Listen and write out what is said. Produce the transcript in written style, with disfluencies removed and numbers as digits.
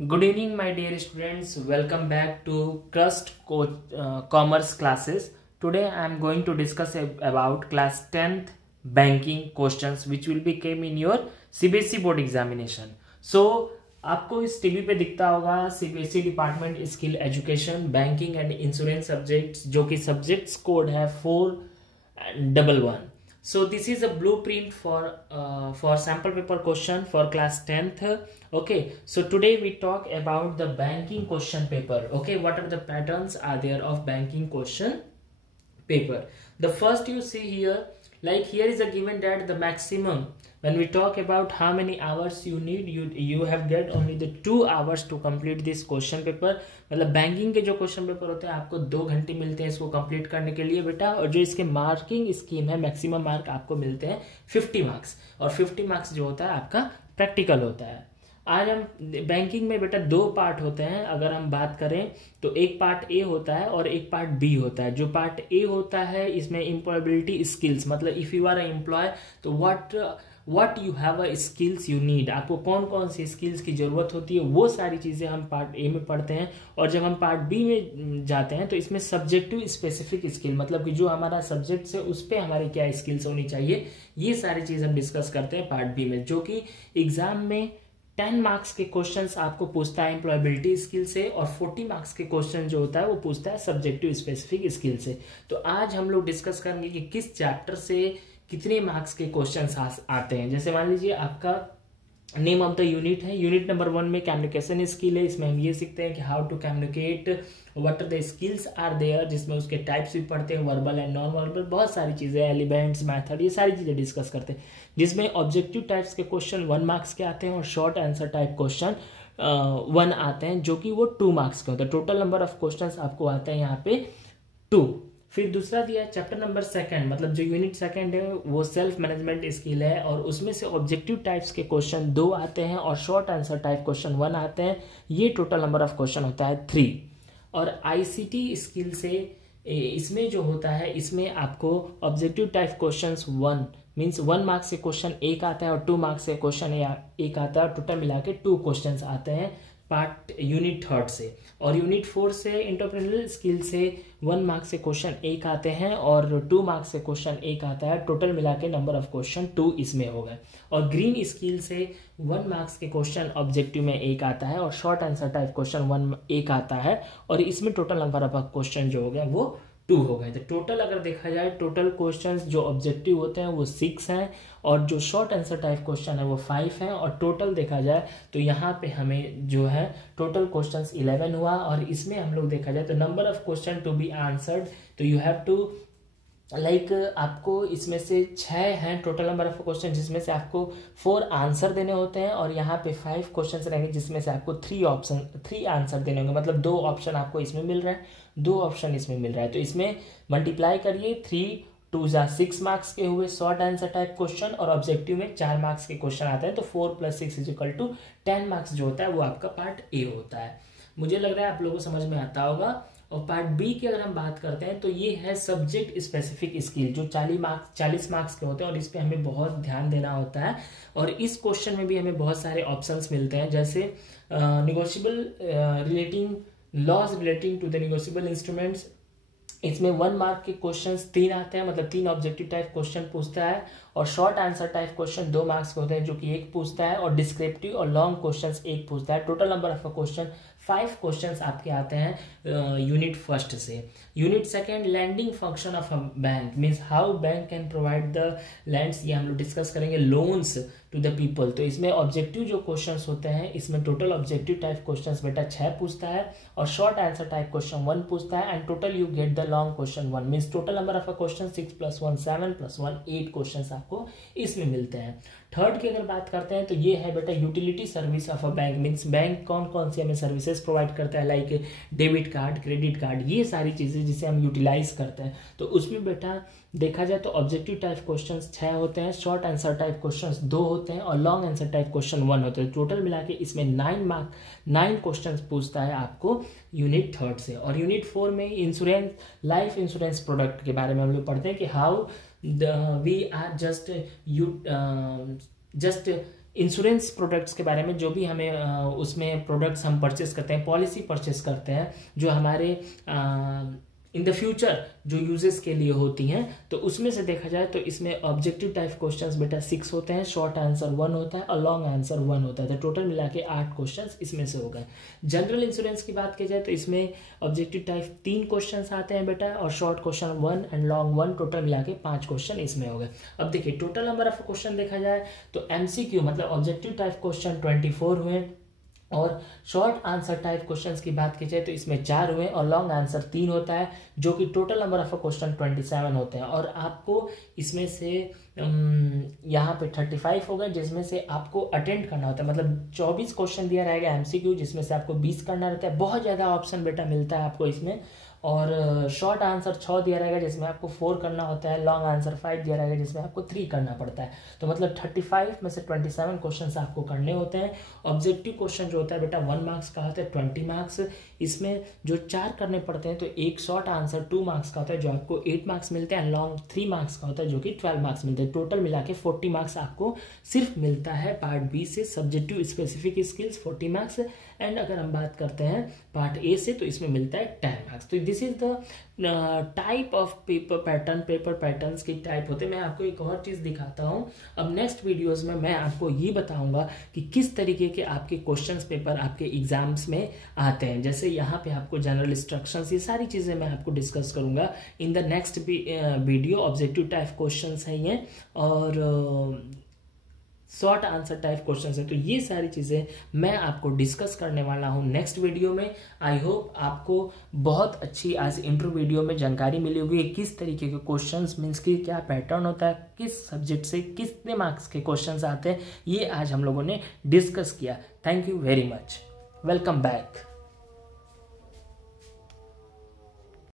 Good evening, my dear students. Welcome back to Crust Commerce classes. Today I am going to discuss about class 10th banking questions which will be came in your CBSE board examination. So आपको इस TV पे दिखता होगा CBSE department skill education banking and insurance subjects, जो कि subjects code है 411. So this is a blueprint for sample paper question for class 10th. Okay, so today we talk about the banking question paper. Okay, what are the patterns are there of banking question paper? The first you see here, like here is a given that the maximum when we talk about how many hours you need, you have get only the 2 hours to complete this question paper. मतलब banking के जो question paper होते हैं आपको 2 घंटे मिलते हैं इसको कंप्लीट करने के लिए बेटा, और जो इसके मार्किंग स्कीम है मैक्सिमम मार्क आपको मिलते हैं 50 मार्क्स, और 50 मार्क्स जो होता है आपका प्रैक्टिकल होता है. आज हम बैंकिंग में बेटा 2 पार्ट होते हैं. अगर हम बात करें तो एक पार्ट ए होता है और एक पार्ट बी होता है. जो पार्ट ए होता है इसमें एम्प्लॉयबिलिटी स्किल्स, मतलब इफ यू आर एम्प्लॉय तो what you have a skills you need, आपको कौन कौन सी स्किल्स की जरूरत होती है वो सारी चीजें हम पार्ट ए में पढ़ते हैं. और जब हम पार्ट बी में जाते हैं तो इसमें सब्जेक्टिव स्पेसिफिक स्किल, मतलब कि जो हमारा सब्जेक्ट है उस पर हमारी क्या स्किल्स होनी चाहिए, ये सारी चीज हम डिस्कस करते हैं पार्ट बी में, जो कि एग्जाम में 10 मार्क्स के क्वेश्चंस आपको पूछता है एम्प्लॉयबिलिटी स्किल से, और 40 मार्क्स के क्वेश्चन जो होता है वो पूछता है सब्जेक्टिव स्पेसिफिक स्किल से. तो आज हम लोग डिस्कस करेंगे कि किस चैप्टर से कितने मार्क्स के क्वेश्चंस आते हैं. जैसे मान लीजिए आपका नेम ऑफ द यूनिट है, यूनिट नंबर 1 में कम्युनिकेशन स्किल है. इसमें हम ये सीखते हैं कि how to communicate, what are the skills are there, जिसमें उसके टाइप्स भी पढ़ते हैं, वर्बल एंड नॉन वर्बल, बहुत सारी चीजें, एलिमेंट्स, मेथड, ये सारी चीजें डिस्कस करते हैं. जिसमें ऑब्जेक्टिव टाइप्स के क्वेश्चन 1 मार्क्स के आते हैं और शॉर्ट आंसर टाइप क्वेश्चन 1 आते हैं, जो कि वो 2 मार्क्स के होते हैं. टोटल नंबर ऑफ क्वेश्चन आपको आते हैं यहाँ पे 2. फिर दूसरा दिया है चैप्टर नंबर 2, मतलब जो यूनिट 2 है वो सेल्फ मैनेजमेंट स्किल है, और उसमें से ऑब्जेक्टिव टाइप्स के क्वेश्चन 2 आते हैं और शॉर्ट आंसर टाइप क्वेश्चन 1 आते हैं. ये टोटल नंबर ऑफ क्वेश्चन होता है 3. और आईसीटी स्किल से इसमें जो होता है इसमें आपको objective type questions 1 means 1 marks से क्वेश्चन 1 आता है और 2 मार्क्स से क्वेश्चन 1 आता है, टोटल मिला के 2 क्वेश्चन आते हैं पार्ट यूनिट 3 से. और यूनिट 4 से एंटरप्रेन्योरियल स्किल से 1 मार्क्स से क्वेश्चन 1 आते हैं और 2 मार्क्स से क्वेश्चन 1 आता है, टोटल मिला के नंबर ऑफ क्वेश्चन 2 इसमें हो गए. और ग्रीन स्किल से 1 मार्क्स के क्वेश्चन ऑब्जेक्टिव में 1 आता है और शॉर्ट आंसर टाइप क्वेश्चन 1 आता है, और इसमें टोटल नंबर ऑफ क्वेश्चन जो हो गया वो 2 हो गए. तो टोटल अगर देखा जाए टोटल क्वेश्चंस जो ऑब्जेक्टिव होते हैं वो 6 हैं और जो शॉर्ट आंसर टाइप क्वेश्चन है वो 5 हैं, और टोटल देखा जाए तो यहाँ पे हमें जो है टोटल क्वेश्चंस 11 हुआ. और इसमें हम लोग देखा जाए तो number of question to be answered, तो यू हैव टू आपको इसमें से 6 हैं टोटल नंबर ऑफ क्वेश्चन, जिसमें से आपको 4 आंसर देने होते हैं, और यहाँ पे 5 क्वेश्चंस रहेंगे जिसमें से आपको 3 आंसर देने होंगे, मतलब 2 ऑप्शन आपको इसमें मिल रहा है, 2 ऑप्शन इसमें मिल रहा है. तो इसमें मल्टीप्लाई करिए, 3 2 जा 6 मार्क्स के हुए शॉर्ट आंसर टाइप क्वेश्चन, और ऑब्जेक्टिव में 4 मार्क्स के क्वेश्चन आते हैं, तो 4 + 6 = 10 मार्क्स जो होता है वो आपका पार्ट ए होता है. मुझे लग रहा है आप लोगों को समझ में आता होगा. और पार्ट बी की अगर हम बात करते हैं तो ये है सब्जेक्ट स्पेसिफिक स्किल, जो 40 मार्क्स के होते हैं, और इस पे हमें बहुत ध्यान देना होता है. और इस क्वेश्चन में भी हमें बहुत सारे ऑप्शंस मिलते हैं, जैसे negotiable relating laws relating to the negotiable instruments. इसमें 1 मार्क के क्वेश्चंस 3 आते हैं, मतलब 3 ऑब्जेक्टिव टाइप क्वेश्चन पूछता है, और short answer type question 2 marks के होते हैं जो कि 1 पूछता है, और डिस्क्रिप्टिव और लॉन्ग क्वेश्चंस 1 पूछता है. Total number of question 5 questions आपके आते हैं यूनिट 1 से. Unit 2 lending function of a bank means how bank can provide the lands, ये हम लोग डिस्कस करेंगे, लोन्स टू द पीपल. तो इसमें ऑब्जेक्टिव जो क्वेश्चंस होते हैं इसमें टोटल ऑब्जेक्टिव टाइप क्वेश्चंस बेटा 6 पूछता है, और शॉर्ट आंसर टाइप क्वेश्चन 1 पूछता है, and total you get the long question 1 means total number of question 6 + 1 7 + 1 8 question आपको इसमें मिलते हैं. 3rd की अगर बात करते हैं तो ये है बेटा utility service of a bank means bank कौन कौन सी हमें सर्विसेज प्रोवाइड करता है, like debit card, credit card, ये सारी चीजें जिसे हम यूटिलाइज करते हैं. तो उसमें बेटा देखा जाए तो ऑब्जेक्टिव टाइप क्वेश्चंस 6 होते हैं, शॉर्ट आंसर टाइप क्वेश्चंस 2 होते हैं, और लॉन्ग आंसर टाइप क्वेश्चन 1 होते हैं. टोटल मिला के इसमें 9 क्वेश्चंस पूछता है आपको यूनिट 3 से. और यूनिट 4 में इंश्योरेंस, लाइफ इंश्योरेंस प्रोडक्ट के बारे में हम लोग पढ़ते हैं कि how we are just insurance products के बारे में, जो भी हमें उसमें प्रोडक्ट्स हम परचेस करते हैं, पॉलिसी परचेस करते हैं जो हमारे इन द फ्यूचर जो यूजेस के लिए होती हैं, तो उसमें से देखा जाए तो इसमें ऑब्जेक्टिव टाइप क्वेश्चंस बेटा 6 होते हैं, शॉर्ट आंसर 1 होता है और लॉन्ग आंसर 1 होता है। तो टोटल मिला के 8 क्वेश्चंस इसमें से हो गए। जनरल इंश्योरेंस की बात की जाए तो इसमें ऑब्जेक्टिव टाइप 3 क्वेश्चंस आते हैं बेटा, और short question 1 and long 1, total मिला के 5 क्वेश्चन इसमें हो गए। अब देखिए टोटल नंबर ऑफ क्वेश्चन देखा जाए तो MCQ मतलब ऑब्जेक्टिव टाइप क्वेश्चन 24 हुए, और शॉर्ट आंसर टाइप क्वेश्चंस की बात की जाए तो इसमें 4 हुए, और लॉन्ग आंसर 3 होता है, जो कि टोटल नंबर ऑफ क्वेश्चन 27 होते हैं। और आपको इसमें से यहाँ पे 35 हो गए, जिसमें से आपको अटेंड करना होता है, मतलब 24 क्वेश्चन दिया रहेगा MCQ, जिसमें से आपको 20 करना रहता है। बहुत ज़्यादा ऑप्शन बेटा मिलता है आपको इसमें। और शॉर्ट आंसर 6 दिया रहेगा, जिसमें आपको 4 करना होता है। लॉन्ग आंसर 5 दिया रहेगा, जिसमें आपको 3 करना पड़ता है। तो मतलब 35 में से 27 क्वेश्चंस आपको करने होते हैं। ऑब्जेक्टिव क्वेश्चन जो होता है बेटा 1 मार्क्स का होता है, 20 मार्क्स। इसमें जो 4 करने पड़ते हैं, तो एक शॉर्ट आंसर 2 मार्क्स का होता है, जो आपको 8 मार्क्स मिलते हैं। लॉन्ग 3 मार्क्स का होता है, जो कि 12 मार्क्स मिलते हैं। टोटल मिला के 40 मार्क्स आपको सिर्फ मिलता है पार्ट बी से। Subjective specific skills 40 marks, and अगर हम बात करते हैं पार्ट ए से, तो इसमें मिलता है 10 मार्क्स। तो this is the type of paper pattern, paper patterns की टाइप होते हैं। मैं आपको एक और चीज़ दिखाता हूँ अब नेक्स्ट वीडियोस में। मैं आपको ये बताऊंगा कि किस तरीके के आपके क्वेश्चंस पेपर आपके एग्जाम्स में आते हैं। जैसे यहाँ पे आपको जनरल इंस्ट्रक्शंस, ये सारी चीज़ें मैं आपको डिस्कस करूंगा in the next video. Objective type questions हैं ये, और शॉर्ट आंसर टाइप क्वेश्चन है। तो ये सारी चीज़ें मैं आपको डिस्कस करने वाला हूँ नेक्स्ट वीडियो में। आई होप आपको बहुत अच्छी आज इंट्रो वीडियो में जानकारी मिली होगी किस तरीके के क्वेश्चंस मीन्स कि क्या पैटर्न होता है, किस सब्जेक्ट से कितने मार्क्स के क्वेश्चंस आते हैं, ये आज हम लोगों ने डिस्कस किया। Thank you very much, welcome back.